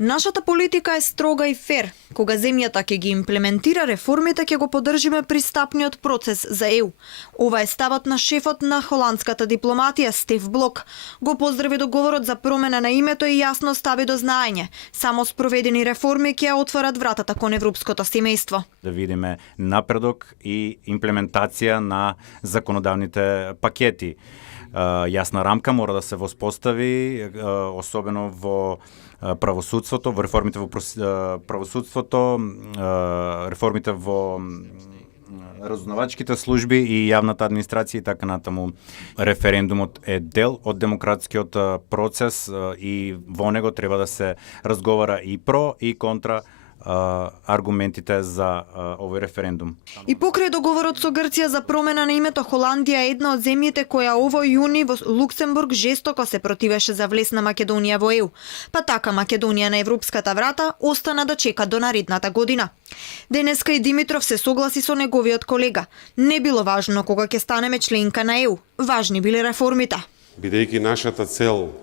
Нашата политика е строга и фер. Кога земјата ќе ги имплементира реформите, ќе го поддржиме пристапниот процес за ЕУ. Ова е ставот на шефот на холандската дипломатија Стеф Блок. Го поздрави договорот за промена на името и јасно стави до знаење. Само спроведени реформи ќе отворат вратата кон европското семејство. Да видиме напредок и имплементација на законодавните пакети. Јасна рамка мора да се воспостави, особено во правосудството, во реформите во правосудството, реформите во разузнавачките служби и јавната администрација и така натаму. Референдумот е дел од демократскиот процес и во него треба да се разговара и про и контра аргументите за овој референдум. И покрај договорот со Грција за промена на името, Холандија е една од земјите која овој јуни во Луксембург жестоко се противеше за влез на Македонија во ЕУ. Па така Македонија на европската врата остана да чека до наредната година. Денеска и Димитров се согласи со неговиот колега. Не било важно кога ќе станеме членка на ЕУ, важни биле реформите. Бидејќи нашата цел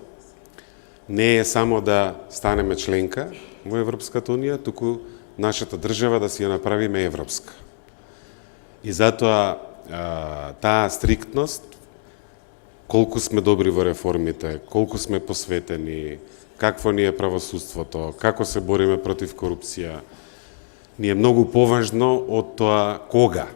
не е само да станеме членка во Европската Унија, туку нашата држава да си ја направиме европска. И затоа таа стриктност, колку сме добри во реформите, колку сме посветени, какво ни е правосудството, како се бориме против корупција, ни е многу поважно од тоа кога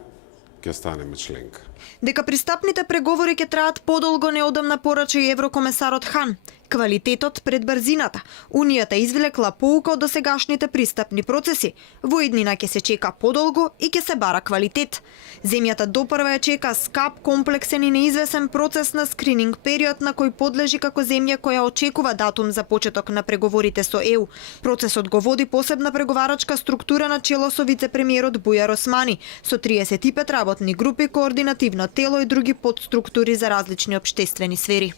ќе станеме членка. Дека пристапните преговори ќе траат подолго неодамна порача и еврокомесарот Хан. Квалитетот пред брзината. Унијата извлекла поука од досегашните пристапни процеси. Во иднина ќе се чека подолго и ќе се бара квалитет. Земјата допрва ја чека скап, комплексен и неизвесен процес на скрининг период на кој подлежи како земја која очекува датум за почеток на преговорите со ЕУ. Процесот го води посебна преговарачка структура на чело со вице-премиерот Бујар Османи, со 35 работни групи, координативно тело и други подструктури за различни општествени сфери.